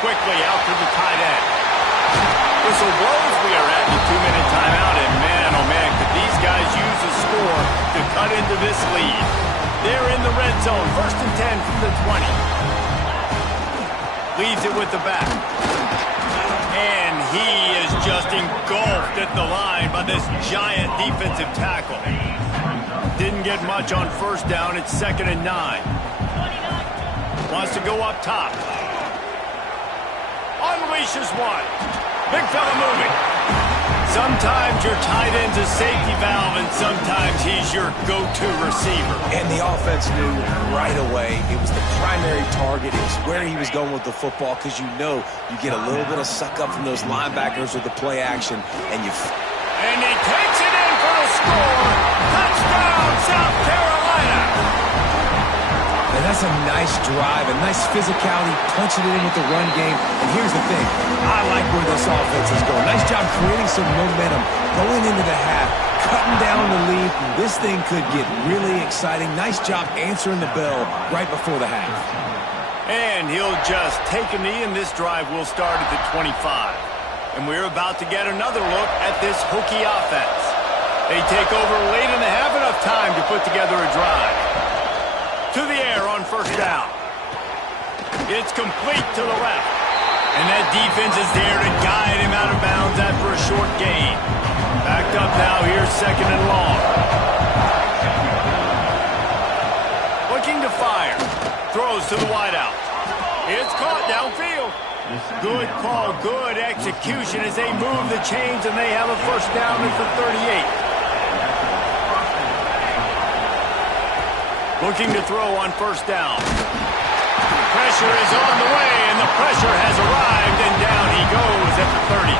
quickly out to the tight end. Whistle blows, we are at the 2-minute timeout, and man, oh man, could these guys use a score to cut into this lead. They're in the red zone, 1st and 10 from the 20. Leaves it with the back. And he is just engulfed at the line by this giant defensive tackle. Didn't get much on 1st down. It's 2nd and 9. Wants to go up top. Unleashes one. Big fella moving. Sometimes your tight end's a safety valve, and sometimes he's your go-to receiver. And the offense knew right away it was the primary target. It was where he was going with the football, because you know you get a little bit of suck up from those linebackers with the play action, and you... And he takes it in for the score. Touchdown, South Carolina. And that's a nice drive, a nice physicality, punching it in with the run game. And here's the thing, I like where this offense is going. Nice job creating some momentum, going into the half, cutting down the lead. This thing could get really exciting. Nice job answering the bell right before the half. And he'll just take a knee, and this drive will start at the 25. And we're about to get another look at this Hokie offense. They take over late in the half, enough time to put together a drive. To the air on 1st down. It's complete to the left. And that defense is there to guide him out of bounds after a short gain. Backed up now, here's 2nd and long. Looking to fire. Throws to the wideout. It's caught downfield. Good call, good execution as they move the chains, and they have a 1st down at the 38. Looking to throw on 1st down. Pressure is on the way, and the pressure has arrived, and down he goes at the 30.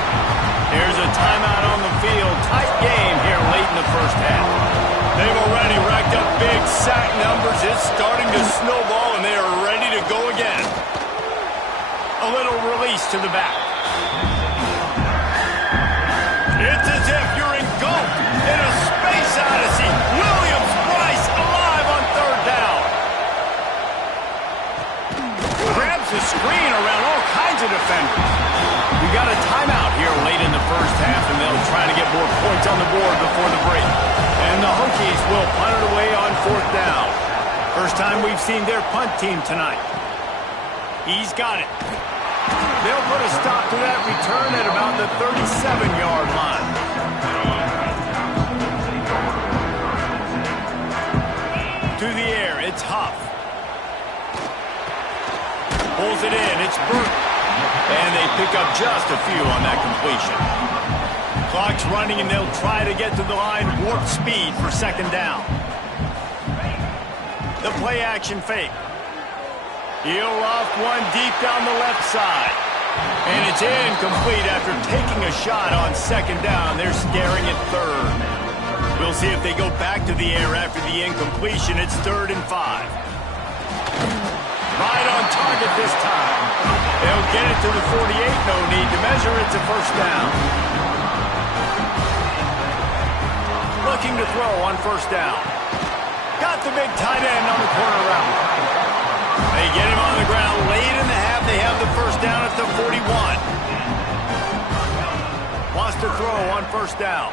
There's a timeout on the field. Tight game here late in the 1st half. They've already racked up big sack numbers. It's starting to snowball, and they are ready to go again. A little release to the back. It's as if you're engulfed in a space odyssey. Williams-Brice alive on 3rd down. Grabs the screen around all kinds of defenders. We got a timeout here late in the 1st half, and they'll try to get more points on the board before the break. And the Hokies will punt it away on 4th down. First time we've seen their punt team tonight. He's got it. They'll put a stop to that return at about the 37-yard line. To the air, it's Huff. Pulls it in, it's Burton. And they pick up just a few on that completion. Clock's running, and they'll try to get to the line warp speed for 2nd down. The play action fake. He'll off one deep down the left side. And it's incomplete after taking a shot on 2nd down. They're staring at 3rd. We'll see if they go back to the air after the incompletion. It's 3rd and 5. Right on target this time. They'll get it to the 48. No need to measure. It's a 1st down. Looking to throw on 1st down. Got the big tight end on the corner route. They get him on the ground late in the half. They have the 1st down at the 41. Wants to throw on 1st down.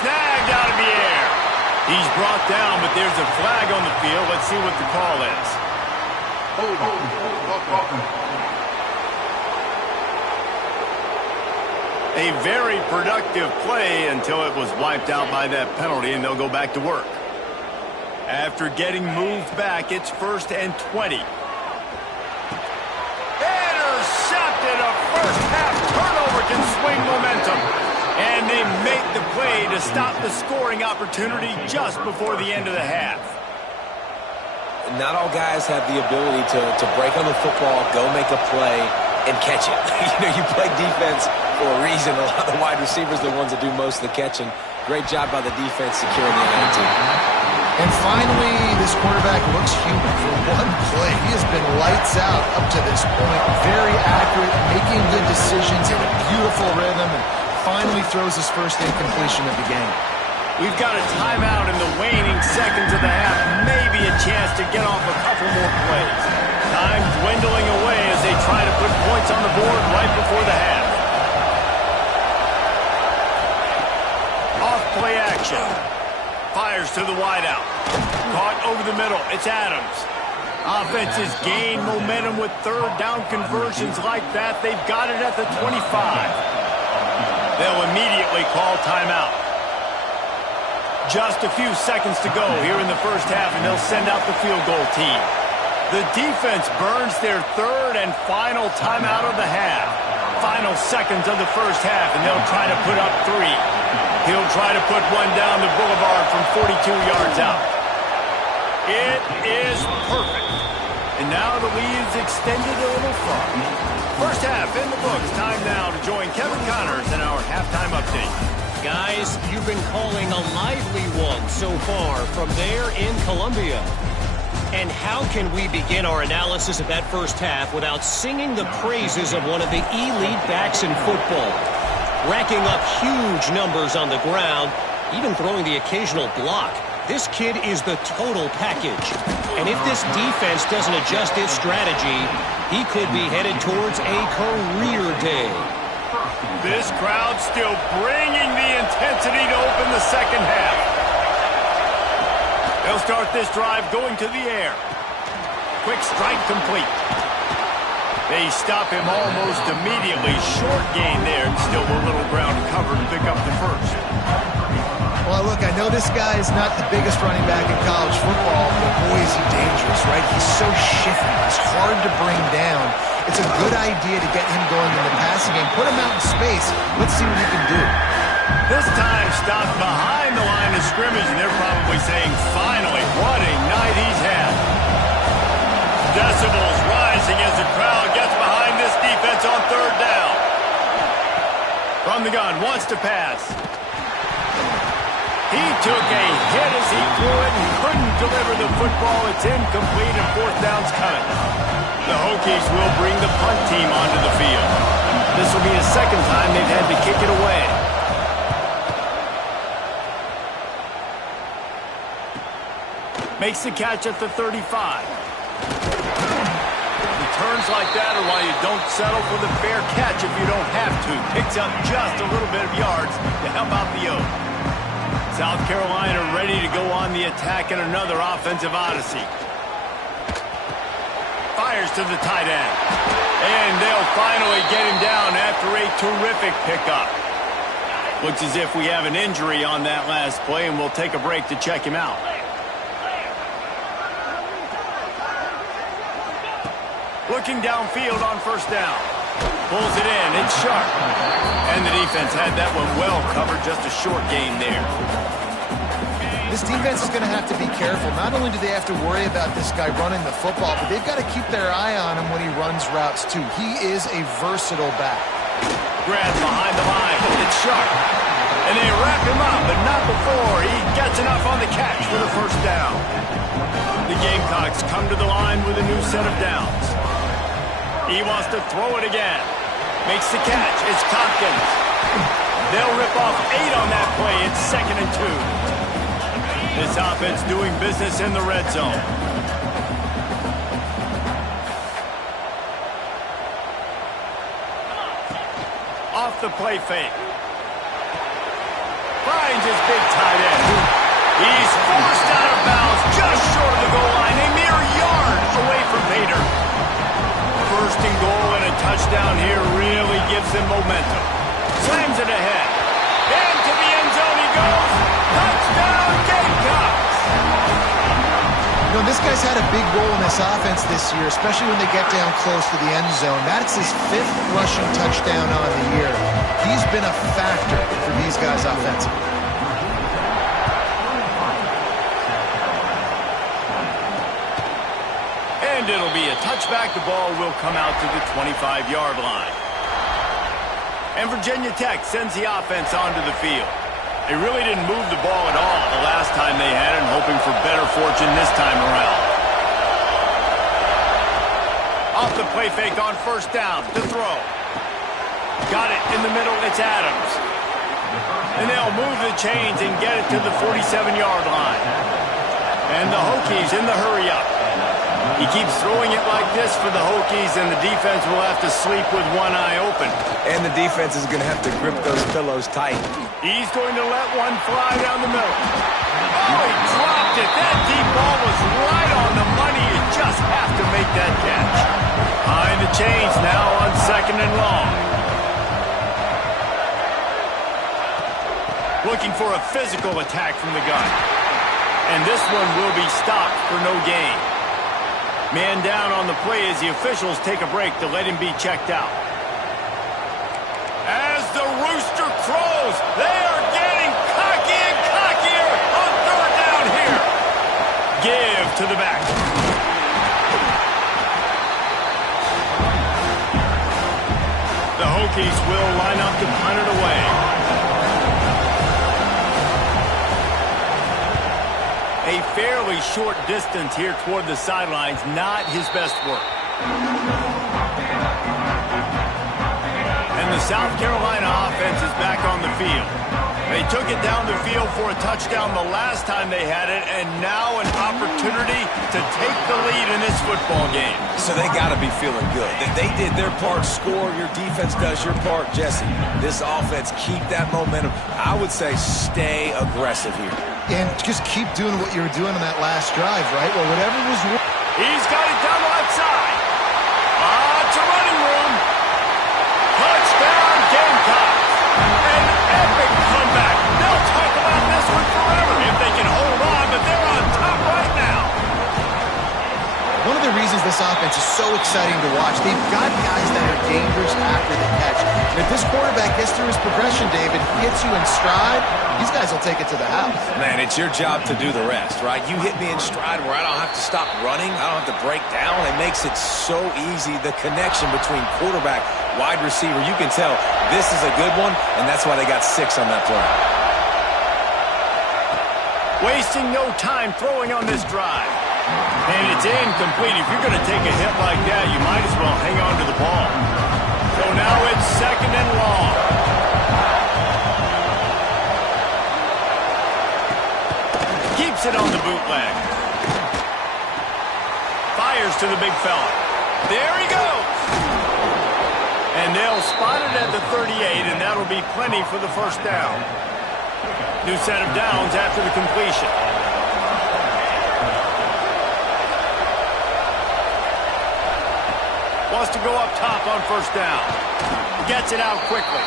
Snagged out of the air. He's brought down, but there's a flag on the field. Let's see what the call is. A very productive play until it was wiped out by that penalty, and they'll go back to work. After getting moved back, it's 1st and 20. Intercepted. A 1st half turnover can swing momentum. And they make the play to stop the scoring opportunity just before the end of the half. Not all guys have the ability to break on the football, go make a play, and catch it. You play defense for a reason. A lot of the wide receivers are the ones that do most of the catching. Great job by the defense securing the identity. And finally, this quarterback looks human for one play. He has been lights out up to this point. Very accurate, making good decisions in a beautiful rhythm, and finally throws his 1st incompletion of the game. We've got a timeout in the waning seconds of the half. Maybe a chance to get off a couple more plays. Time dwindling away. Fires to the wideout. Caught over the middle. It's Adams. Offenses gain momentum with third down conversions like that. They've got it at the 25. They'll immediately call timeout. Just a few seconds to go here in the first half, and they'll send out the field goal team. The defense burns their third and final timeout of the half. Final seconds of the first half, and they'll try to put up 3. He'll try to put one down the boulevard from 42 yards out. It is perfect. And now the lead's extended a little farther. First half in the books. Time now to join Kevin Connors in our halftime update. Guys, you've been calling a lively one so far from there in Columbia. And how can we begin our analysis of that first half without singing the praises of one of the elite backs in football? Racking up huge numbers on the ground, even throwing the occasional block. This kid is the total package. And if this defense doesn't adjust its strategy, he could be headed towards a career day. This crowd still bringing the intensity to open the second half. They'll start this drive going to the air. Quick strike complete. They stop him almost immediately. Short gain there, and still a little ground to cover to pick up the first. Well, look, I know this guy is not the biggest running back in college football, but boy, is he dangerous, right? He's so shifty. He's hard to bring down. It's a good idea to get him going in the passing game. Put him out in space. Let's see what he can do. This time stopped behind the line of scrimmage, and they're probably saying, finally, what a night he's had. Decibels rising as the crowd gets behind this defense on third down. From the gun, wants to pass. He took a hit as he threw it and couldn't deliver the football. It's incomplete and fourth down's coming. The Hokies will bring the punt team onto the field. This will be the second time they've had to kick it away. Makes the catch at the 35. Returns like that are why you don't settle for the fair catch if you don't have to. Picks up just a little bit of yards to help out the Oak. South Carolina ready to go on the attack in another offensive odyssey. Fires to the tight end. And they'll finally get him down after a terrific pickup. Looks as if we have an injury on that last play, and we'll take a break to check him out. Looking downfield on first down. Pulls it in. It's sharp. And the defense had that one well covered. Just a short gain there. This defense is going to have to be careful. Not only do they have to worry about this guy running the football, but they've got to keep their eye on him when he runs routes, too. He is a versatile back. Grab behind the line. It's sharp. And they wrap him up, but not before he gets enough on the catch for the first down. The Gamecocks come to the line with a new set of downs. He wants to throw it again. Makes the catch. It's Tompkins. They'll rip off 8 on that play. It's 2nd and 2. This offense doing business in the red zone. Off the play fake. Finds his big tight end. He's forced out of bounds just short of the goal line. A mere yard away from Bader. First and goal and a touchdown here really gives them momentum. Slams it ahead. Into the end zone he goes. Touchdown Gamecocks! You know, this guy's had a big role in this offense this year, especially when they get down close to the end zone. That's his 5th rushing touchdown on the year. He's been a factor for these guys offensively. And it'll be a touchback. The ball will come out to the 25-yard line. And Virginia Tech sends the offense onto the field. They really didn't move the ball at all the last time they had it, hoping for better fortune this time around. Off the play fake on first down to throw. Got it in the middle. It's Adams. And they'll move the chains and get it to the 47-yard line. And the Hokies in the hurry-up. He keeps throwing it like this for the Hokies, and the defense will have to sleep with one eye open. And the defense is going to have to grip those pillows tight. He's going to let one fly down the middle. Oh, he dropped it. That deep ball was right on the money. You just have to make that catch. Behind the chains now on 2nd and long. Looking for a physical attack from the gun. And this one will be stopped for no gain. Man down on the play as the officials take a break to let him be checked out. As the rooster crows, they are getting cocky and cockier on 3rd down here. Give to the back. The Hokies will line up to punt it away. A fairly short distance here toward the sidelines, not his best work. And the South Carolina offense is back on the field. They took it down the field for a touchdown the last time they had it, and now an opportunity to take the lead in this football game. So they got to be feeling good. That they did their part, score, your defense does your part, Jesse. This offense, keep that momentum. I would say stay aggressive here. And just keep doing what you were doing on that last drive, right? Well, whatever was... He's got it down the left side. Lots of running room. Touchdown, Gamecocks. An epic comeback. They'll talk about this one forever if they can hold on, but they're on top right now. One of the reasons this offense is so exciting to watch, they've got guys that are dangerous after the catch. And if this quarterback gets through his progression, David, hits you in stride, these guys will take it to the house. Man, it's your job to do the rest, right? You hit me in stride where I don't have to stop running. I don't have to break down. It makes it so easy. The connection between quarterback, wide receiver, you can tell this is a good one, and that's why they got 6 on that play. Wasting no time throwing on this drive. And it's incomplete. If you're going to take a hit like that, you might as well hang on to the ball. So now it's 2nd and long. Keeps it on the bootleg. Fires to the big fella. There he goes. And they'll spot it at the 38, and that'll be plenty for the 1st down. New set of downs after the completion. Wants to go up top on 1st down. Gets it out quickly.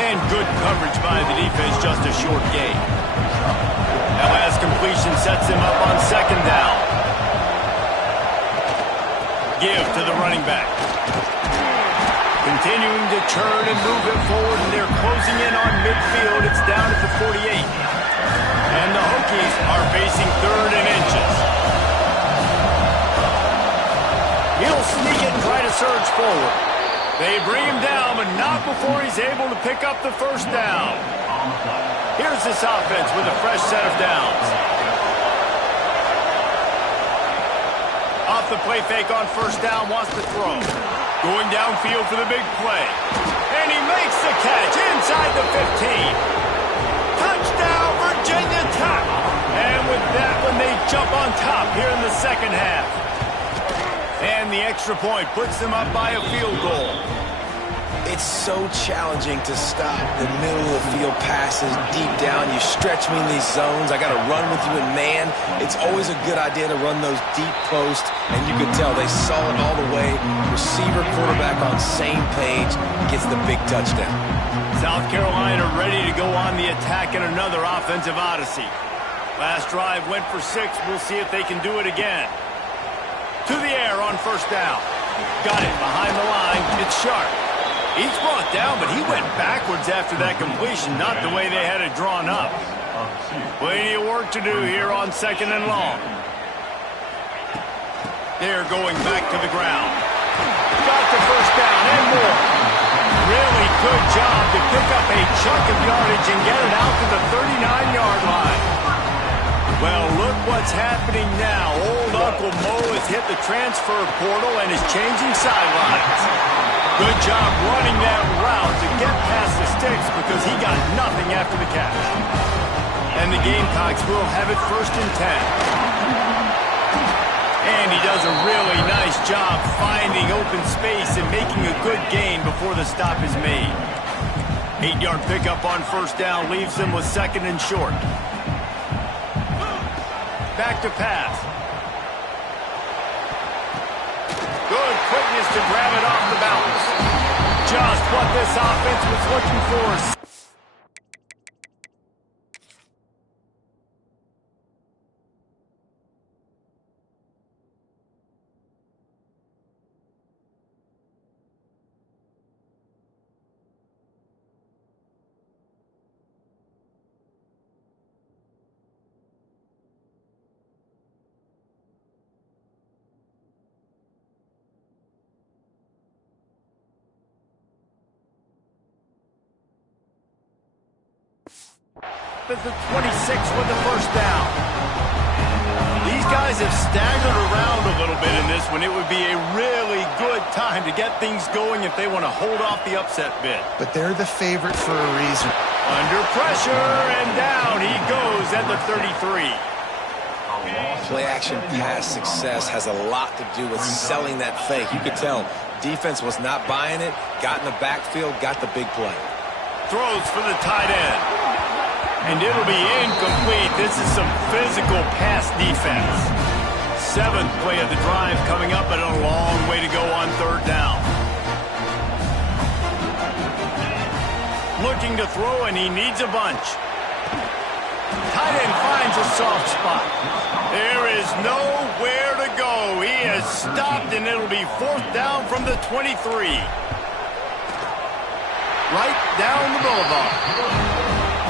And good coverage by the defense, just a short gain. That last completion sets him up on 2nd down. Give to the running back. Continuing to turn and move it forward, and they're closing in on midfield. It's down at the 48. And the Hokies are facing 3rd and inches. He'll sneak it and try to surge forward. They bring him down, but not before he's able to pick up the 1st down. Here's this offense with a fresh set of downs. Off the play fake on 1st down, wants to throw. Going downfield for the big play. And he makes the catch inside the 15. Touchdown, Virginia Tech. And with that one, they jump on top here in the 2nd half. And the extra point puts them up by a field goal. It's so challenging to stop the middle of the field passes deep down. You stretch me in these zones. I got to run with you in man. It's always a good idea to run those deep posts, and you could tell they saw it all the way. Receiver, quarterback on same page, gets the big touchdown. South Carolina ready to go on the attack in another offensive odyssey. Last drive went for 6. We'll see if they can do it again. To the air on 1st down. Got it behind the line. It's Sharp. He's brought down, but he went backwards after that completion, not the way they had it drawn up. Plenty of work to do here on 2nd and long. They're going back to the ground. Got the 1st down and more. Really good job to pick up a chunk of yardage and get it out to the 39-yard line. Well, look what's happening now. Old Uncle Mo has hit the transfer portal and is changing sidelines. Good job running that route to get past the sticks because he got nothing after the catch. And the Gamecocks will have it 1st and 10. And he does a really nice job finding open space and making a good gain before the stop is made. 8-yard pickup on 1st down leaves them with 2nd and short. back to pass. Good quickness to grab it off the bounce. Just what this offense was looking for. At the 26 with the first down. These guys have staggered around a little bit in this one. It would be a really good time to get things going if they want to hold off the upset bid. But they're the favorite for a reason. Under pressure, and down he goes at the 33. Play-action pass success has a lot to do with selling that fake. You could tell defense was not buying it, got in the backfield, got the big play. Throws for the tight end. And it'll be incomplete. This is some physical pass defense. 7th play of the drive coming up, and a long way to go on 3rd down. Looking to throw, and he needs a bunch. Tight end finds a soft spot. There is nowhere to go. He has stopped, and it'll be 4th down from the 23. Right down the boulevard.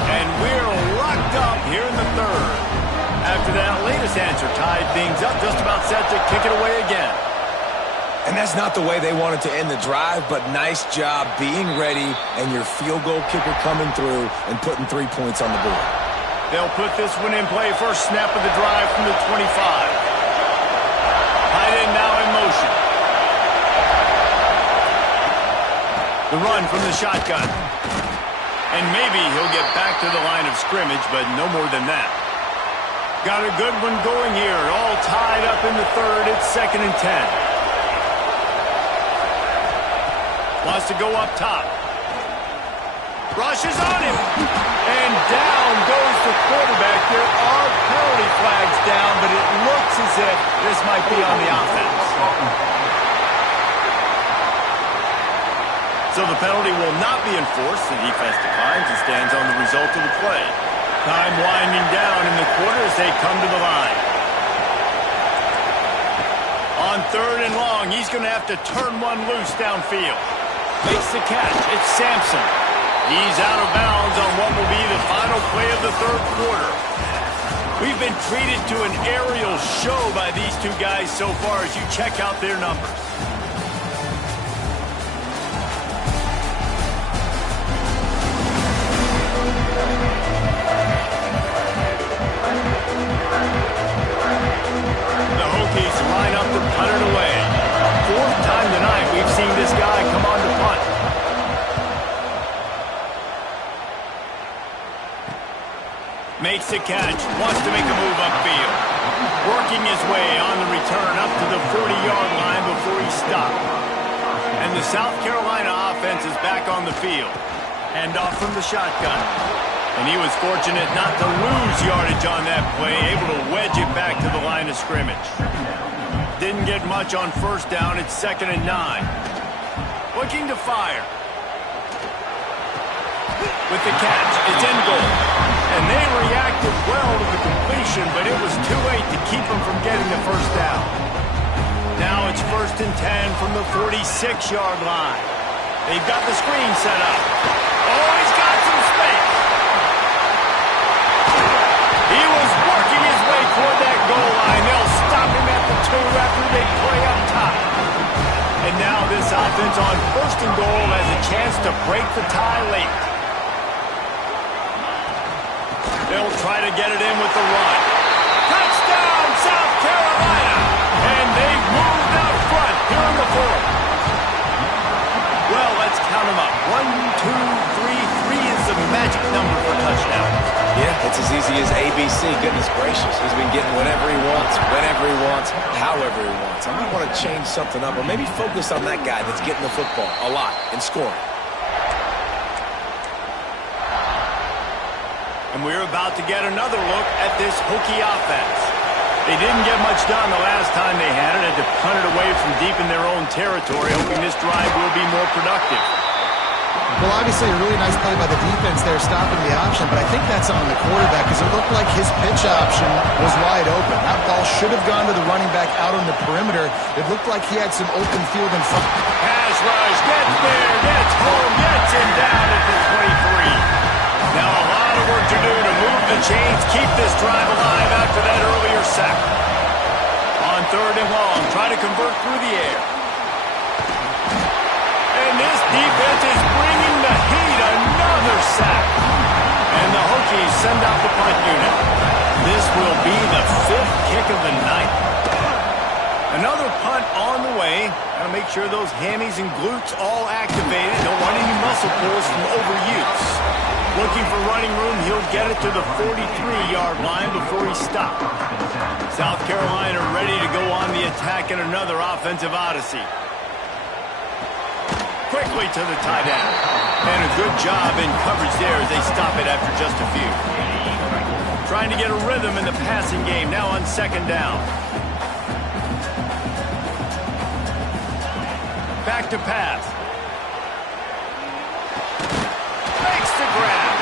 And we're locked up here in the 3rd. After that latest answer tied things up, just about set to kick it away again. And that's not the way they wanted to end the drive, but nice job being ready and your field goal kicker coming through and putting 3 points on the board. They'll put this one in play. First snap of the drive from the 25. Tight end now in motion. The run from the shotgun. And maybe he'll get back to the line of scrimmage, but no more than that. Got a good one going here. All tied up in the 3rd. It's 2nd and 10. Wants to go up top. Rushes on him. And down goes the quarterback. There are penalty flags down, but it looks as if this might be on the offense. So the penalty will not be enforced. The defense declines and stands on the result of the play. Time winding down in the quarter as they come to the line. On 3rd and long, he's going to have to turn one loose downfield. Makes the catch. It's Sampson. He's out of bounds on what will be the final play of the 3rd quarter. We've been treated to an aerial show by these two guys so far as you check out their numbers. Line up to punt it away. 4th time tonight we've seen this guy come on to punt. Makes the catch. Wants to make a move upfield. Working his way on the return up to the 40-yard line before he stopped. And the South Carolina offense is back on the field. Hand off from the shotgun. And he was fortunate not to lose yardage on that play, able to wedge it back to the line of scrimmage. Didn't get much on 1st down. It's 2nd and 9. Looking to fire. With the catch, it's in goal. And they reacted well to the completion, but it was too late to keep them from getting the 1st down. Now it's 1st and 10 from the 46-yard line. They've got the screen set up. Oh, he's got some space. He was working his way toward that goal line. They'll stop him at the 2 after they play up top. And now this offense on 1st and goal has a chance to break the tie late. They'll try to get it in with the run. Touchdown, South Carolina! And they've moved out front here in the 4th. Well, let's count them up. 1, 2, 3. 3 is the magic number for touchdowns. Yeah, it's as easy as ABC. Goodness gracious. He's been getting whatever he wants, whenever he wants, however he wants. I might want to change something up or maybe focus on that guy that's getting the football a lot and scoring. And we're about to get another look at this Hokie offense. They didn't get much done the last time they had it. Had to punt it away from deep in their own territory, hoping this drive will be more productive. Well, obviously, a really nice play by the defense there, stopping the option, but I think that's on the quarterback because it looked like his pitch option was wide open. That ball should have gone to the running back out on the perimeter. It looked like he had some open field in front. Pass rush, gets there, gets home, gets him down at the 23. Now a lot of work to do to move the chains, keep this drive alive after that earlier sack. On 3rd and long, try to convert through the air. And this defense is bringing the heat. Another sack. And the Hokies send out the punt unit. This will be the 5th kick of the night. Another punt on the way. Gotta make sure those hammies and glutes all activated. Don't want any muscle pulls from overuse. Looking for running room. He'll get it to the 43-yard line before he stops. South Carolina ready to go on the attack in another offensive odyssey. Quickly to the tight end. And a good job in coverage there as they stop it after just a few. Trying to get a rhythm in the passing game now on 2nd down. Back to pass. Makes the grab.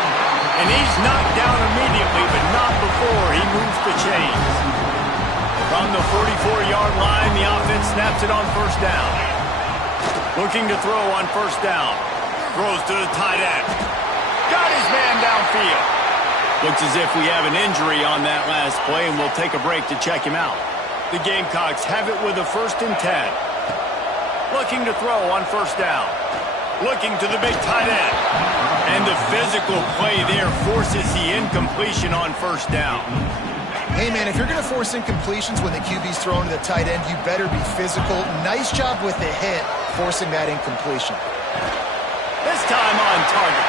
And he's knocked down immediately, but not before he moves the chains. From the 44-yard line, the offense snaps it on 1st down. Looking to throw on 1st down. Throws to the tight end. Got his man downfield. Looks as if we have an injury on that last play, and we'll take a break to check him out. The Gamecocks have it with a 1st and 10. Looking to throw on 1st down. Looking to the big tight end. And the physical play there forces the incompletion on 1st down. Hey, man, if you're going to force incompletions when the QB's thrown to the tight end, you better be physical. Nice job with the hit, forcing that incompletion. This time on target.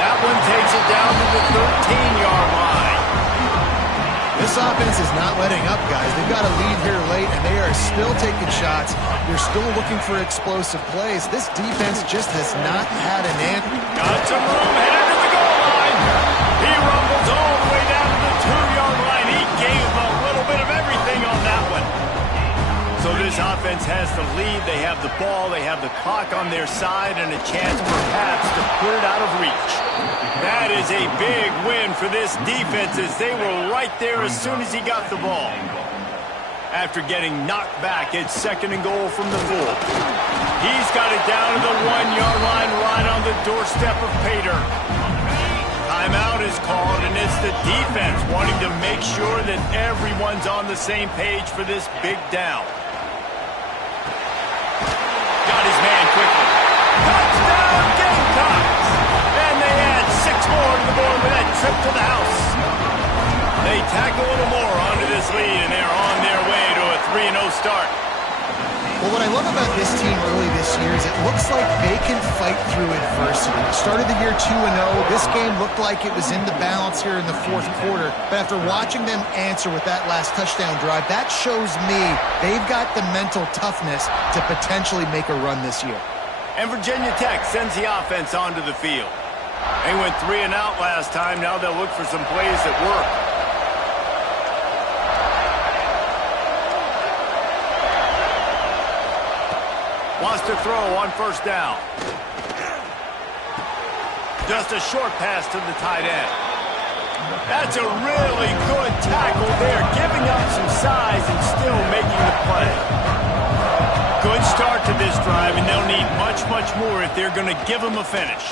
That one takes it down to the 13-yard line. This offense is not letting up, guys. They've got a lead here late, and they are still taking shots. They're still looking for explosive plays. This defense just has not had an answer. Got some room headed to the goal line. He rumbles all the way down to the 2-yard line. He gave a little bit of everything on that one. So this offense has the lead. They have the ball. They have the clock on their side and a chance perhaps to put it out of reach. That is a big win for this defense as they were right there as soon as he got the ball. After getting knocked back, it's 2nd and goal from the 4. He's got it down to the 1-yard line right on the doorstep of Pater. Timeout is called, and it's the defense wanting to make sure that everyone's on the same page for this big down. Got his man quickly. Touchdown, Gamecocks! And they add 6 more to the board with that trip to the house. They tack a little more onto this lead, and they're on their way to a 3-0 start. Well, what I love about this team early this year is it looks like they can fight through adversity. Started the year 2-0. This game looked like it was in the balance here in the 4th quarter. But after watching them answer with that last touchdown drive, that shows me they've got the mental toughness to potentially make a run this year. And Virginia Tech sends the offense onto the field. They went 3 and out last time. Now they'll look for some plays that work. Wants to throw on 1st down. Just a short pass to the tight end. That's a really good tackle there, giving up some size and still making the play. Good start to this drive, and they'll need much, much more if they're going to give them a finish.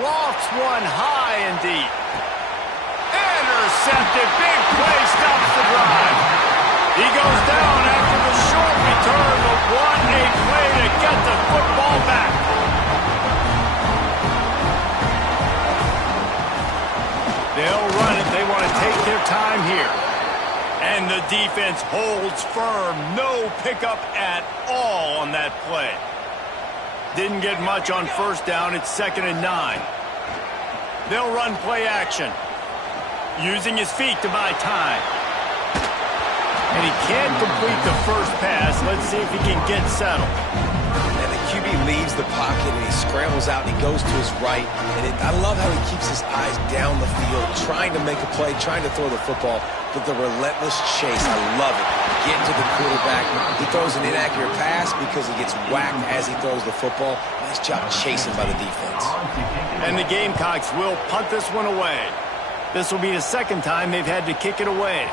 Lofts one high and deep. Intercepted. Big play stops the drive. He goes down after the short return, but what a play to get the football back. They'll run it. They want to take their time here. And the defense holds firm. No pickup at all on that play. Didn't get much on 1st down. It's 2nd and 9. They'll run play action. Using his feet to buy time. And he can't complete the first pass. Let's see if he can get settled. And the QB QB leaves the pocket and he scrambles out and he goes to his right. And I love how he keeps his eyes down the field, trying to make a play, trying to throw the football, but the relentless chase, I love it. Getting to the quarterback. He throws an inaccurate pass because he gets whacked as he throws the football. Nice job chasing by the defense. And the Gamecocks will punt this one away. This will be the second time they've had to kick it away.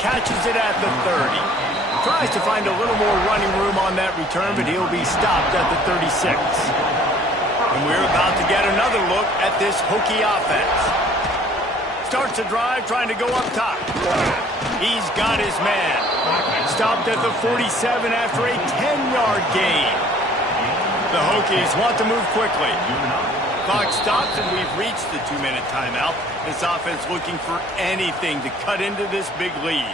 Catches it at the 30. Tries to find a little more running room on that return, but he'll be stopped at the 36. And we're about to get another look at this Hokie offense. Starts the drive trying to go up top. He's got his man. Stopped at the 47 after a 10-yard gain. The Hokies want to move quickly. Clock stops and we've reached the 2-minute timeout. This offense looking for anything to cut into this big lead.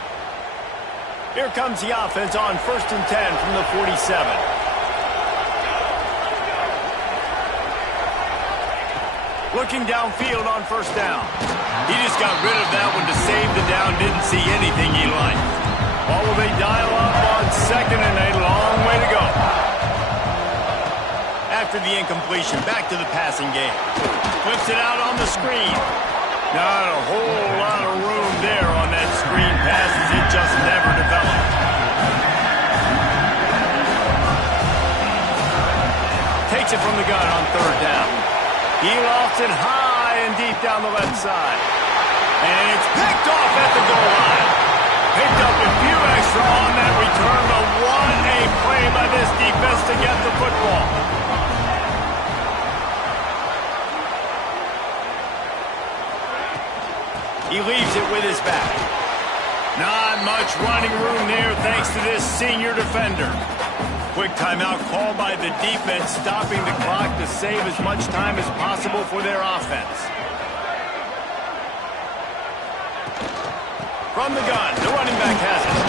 Here comes the offense on 1st and 10 from the 47. Looking downfield on 1st down. He just got rid of that one to save the down. Didn't see anything he liked. Or will they dial up on 2nd and a long way to go? After the incompletion, back to the passing game. Flips it out on the screen. Not a whole lot of room there on that screen pass as it just never developed. Takes it from the gun on 3rd down. He lofts it high and deep down the left side. And it's picked off at the goal line. Picked up a few extra on that return, but what a play by this defense to get the football. He leaves it with his back. Not much running room there thanks to this senior defender. Quick timeout called by the defense, stopping the clock to save as much time as possible for their offense. From the gun, the running back has it.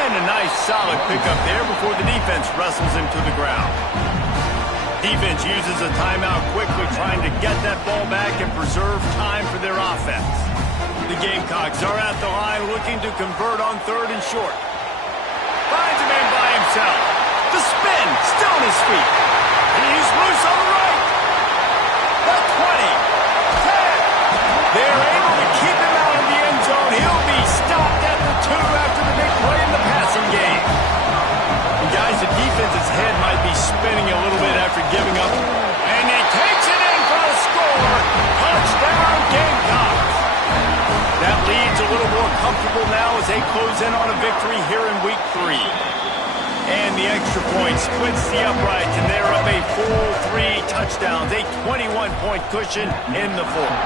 And a nice solid pickup there before the defense wrestles him to the ground. Defense uses a timeout quickly, trying to get that ball back and preserve time for their offense. The Gamecocks are at the line looking to convert on 3rd and short. Finds a man by himself. The spin, still on his feet. He's loose on the right. The 20. 10. They're able to keep him out of the end zone. He'll be stopped at the 2 after the big play in the passing game. And guys, the defense's head might be spinning a little bit after giving up. And he takes it in for the score. Touchdown, Gamecocks. That lead's a little more comfortable now as they close in on a victory here in Week 3. And the extra point splits the uprights, and they're up a full 3 touchdowns, a 21-point cushion in the 4th.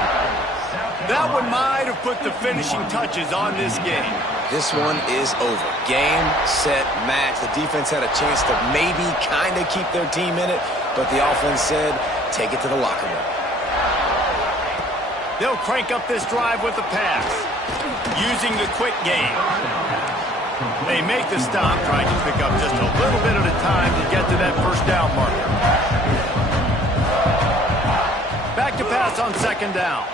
That one might have put the finishing touches on this game. This one is over. Game, set, match. The defense had a chance to maybe kind of keep their team in it, but the offense said, take it to the locker room. They'll crank up this drive with a pass, using the quick game. They make the stop, trying to pick up just a little bit at a time to get to that 1st down marker. Back to pass on 2nd down.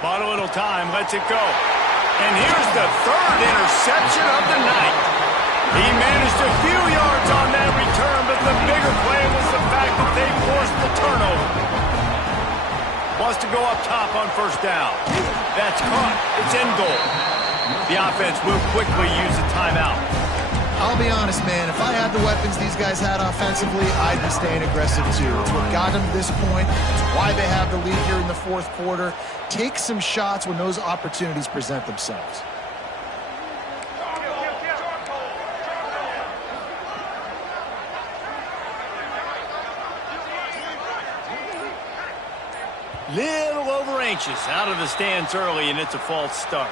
Bought a little time, lets it go. And here's the 3rd interception of the night. He managed a few yards on that return, but the bigger play was the fact that they forced the turnover. Wants to go up top on 1st down. That's caught. It's in goal. The offense will quickly use a timeout. I'll be honest, man. If I had the weapons these guys had offensively, I'd be staying aggressive too. It's what got them to this point. It's why they have the lead here in the 4th quarter. Take some shots when those opportunities present themselves. Little over anxious out of the stands early, and it's a false start.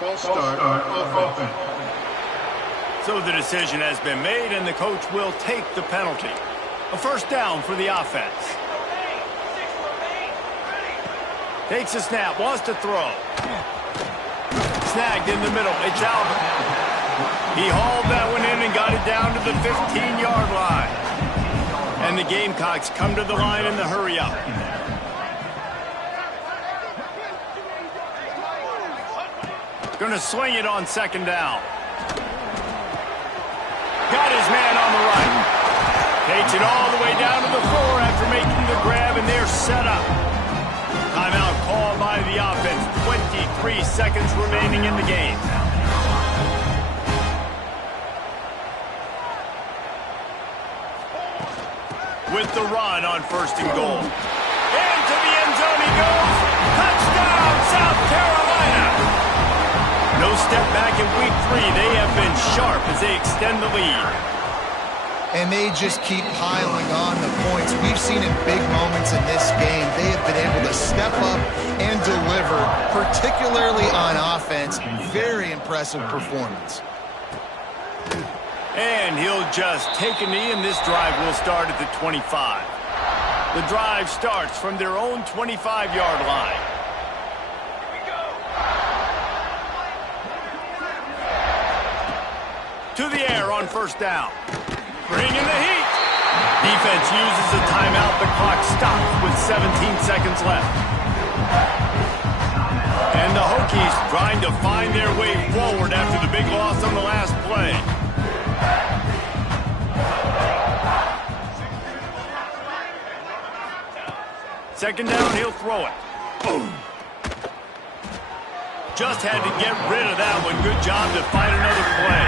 False start offense. So the decision has been made, and the coach will take the penalty. A 1st down for the offense. Takes a snap, wants to throw. Snagged in the middle. It's Albert. He hauled that one in and got it down to the 15-yard line. And the Gamecocks come to the line in the hurry-up. Going to swing it on 2nd down. Got his man on the right. Takes it all the way down to the floor after making the grab, and they're set up. Timeout called by the offense. 23 seconds remaining in the game. With the run on 1st and goal. Into the end zone he goes. Touchdown, South Carolina. No step back in week 3. They have been sharp as they extend the lead. And they just keep piling on the points. We've seen in big moments in this game, they have been able to step up and deliver, particularly on offense. Very impressive performance. And he'll just take a knee, and this drive will start at the 25. The drive starts from their own 25-yard line. To the air on 1st down. Bringing the heat. Defense uses a timeout. The clock stops with 17 seconds left. And the Hokies trying to find their way forward after the big loss on the last play. Second down, he'll throw it. Boom. Just had to get rid of that one. Good job to find another play.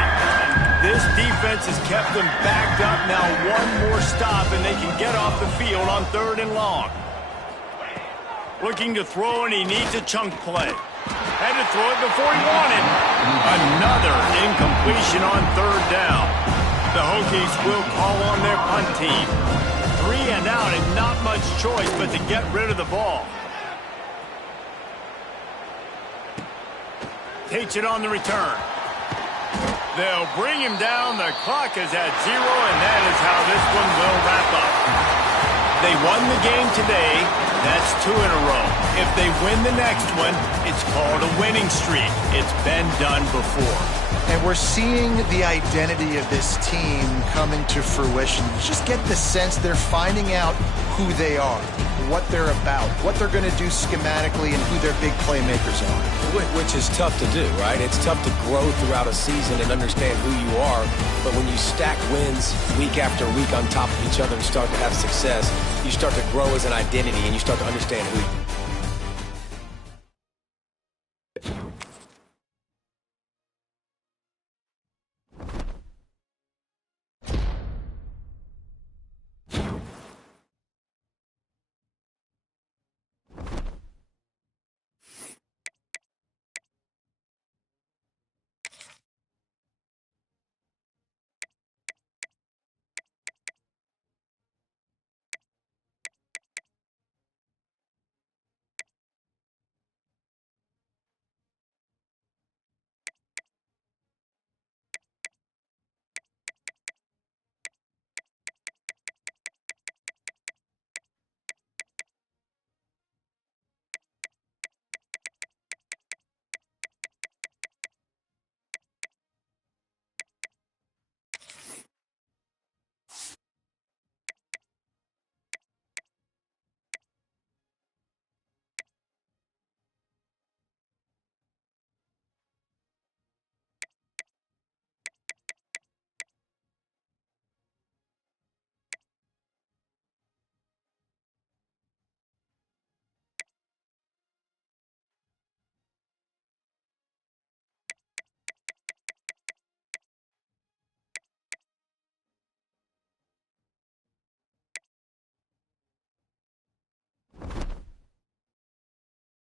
This defense has kept them backed up. Now one more stop, and they can get off the field on 3rd and long. Looking to throw, and he needs a chunk play. Had to throw it before he wanted. Another incompletion on 3rd down. The Hokies will call on their punt team. 3 and out, and not much choice but to get rid of the ball. Takes it on the return. They'll bring him down. The clock is at 0, and that is how this one will wrap up. They won the game today. That's 2 in a row. If they win the next one, it's called a winning streak. It's been done before. And we're seeing the identity of this team come into fruition. You just get the sense they're finding out who they are, what they're about, what they're going to do schematically, and who their big playmakers are. Which is tough to do, right? It's tough to grow throughout a season and understand who you are. But when you stack wins week after week on top of each other and start to have success, you start to grow as an identity and you start to understand who you are.